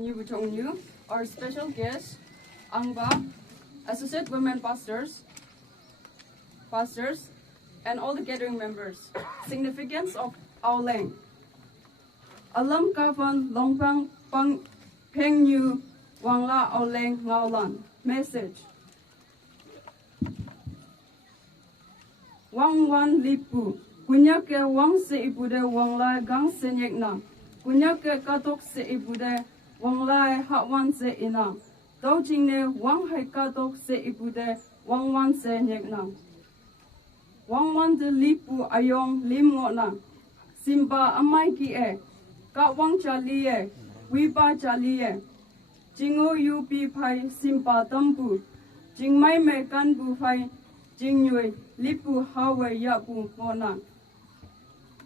New, our special guest, Angba, Associate Women Pastors, and all the gathering members. Significance of Ao Leng. Alam Kavan Longpang Pang Peng New Wangla Ao Leng Ngaulan. Message. Wang Wan Lipu. Kunyake Wang Se Ibude Wangla Gang Senyek Na. Kunyake Katok Se Ibude Wang Lai Hat Wan Se Ina. Dao Jing Ne Wang Hai Katok Se Ibude Wang Wan Se Nyek Na. Wang Wan De Lipu Ayong Lim Ngo Na. Simba Amai Ki E. Ka Wang Cha Li E. Wipa Cha Li E. Jingo Yu Pi Pai Simba Tampu. Jing Mai Me Kan Bu Pai Jing Yui Lipu Hawe Yapu Ngo Na.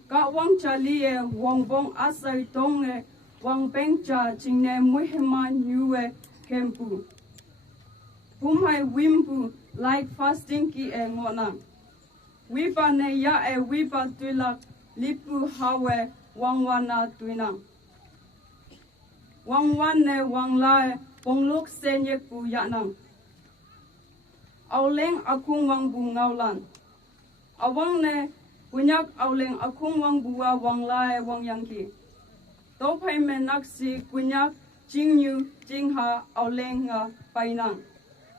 Ka Wang Cha Li E Wang Bong Asai Tong E. Wang Peng Cha Jing Ne Muhiman Yue Kempu. Pumai Wimpu like fasting ki e ngona. Wipa ne ya e wipa tuilak lipu hawe wang wana tuina. Wang wan ne wang lae pongluk senye pu yanang. Ao Leng akung wang bu ngaulan. Awang ne punyak Ao Leng akung wang buwa wang lae wang yangki. Tau pai me naksi punyak jing yu jing ha Ao Leng nga painang.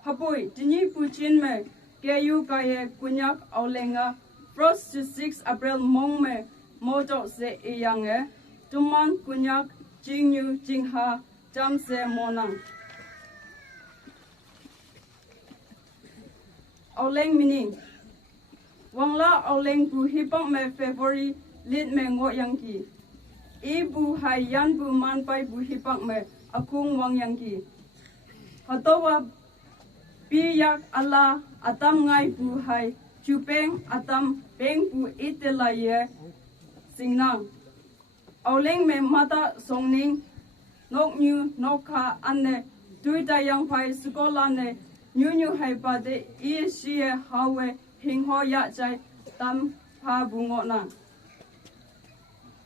Hapui jini puchin me ke yu kaye punyak Ao Leng nga 1 to 6 April mong me mojo se iyang e tuman punyak jing yu jing ha jam se monang. Ao Leng meaning wang la Ao Leng bu hipang me February lit me ngo yang ki. Ibu hai yan bu man pai bu hipang me akung wang yang ki. Hatawa piyak ala atam ngai bu hai chupeng atam peng bu itelaye singnang. Ao Leng me mata songning nok new nokha anne tuita yang pai sekolah ne nyu hai pa de I sie hawe hingho ya chai tam pa bungo na.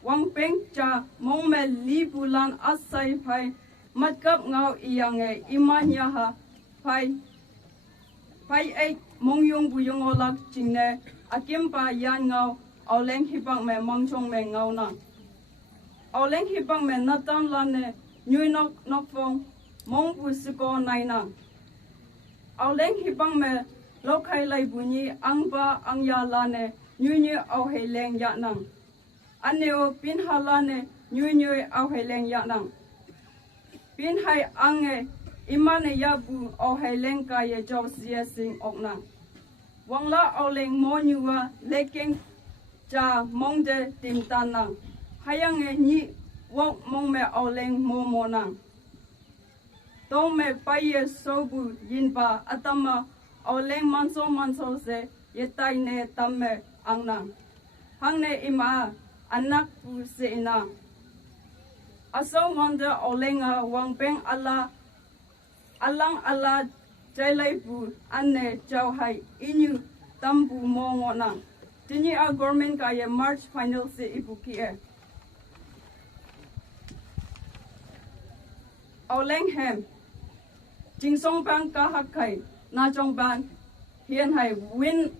Wang Peng Cha mong me li bulan asai pai matkap ngau iyang e imanya ha pai ai mong yung buyong olak jingne akim pa yan ngau Ao Leng hipang me mangchong me ngau na. Ao Leng hipang me natan lan ne nyui nok fong mong bu siko nai na. Ao Leng hipang me lokai lai bunyi angba angya lan ne nyui Ao Hei Leng ya nang. Aneo pin halane nyui Ao Hei Leng ya nang. Pin hai ange imane yabu Ao Hei Leng ka ye job sia sing ok na. Wang la Ao Leng mo nyua lekeng cha mong de tim tan nang. Hayang e ni wok mong me Ao Leng mo nang. Tong me paye sobu yinpa atama Ao Leng manso se ye tai ne tamme ang nang. Hang ne ima anak pu se ina. Aso wanda Ao Leng wang peng alang ala jailai pu anne chau hai inyu tampu mo ngo nang. Tini a government ka ye March final se ipuki e. Ao Leng hem jing song bang ka hak kai na chong bang hian hai win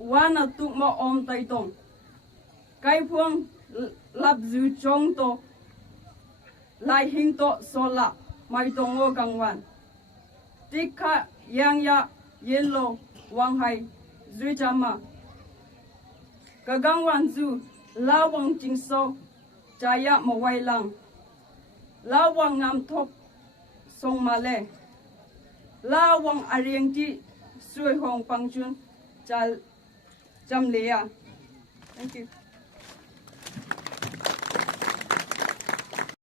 wana tuk mo om tai tong. Kai phuang lap zu chong to lai hing to so la mai tong o gangwan. Tikha yang ya yellow wang hai zui chama. Kagangwan zu la wang jing so jaya mo wai lang. La wang ngam thok song ma le. La wang ariang ti sui hong pang chun jam le ya. Thank you.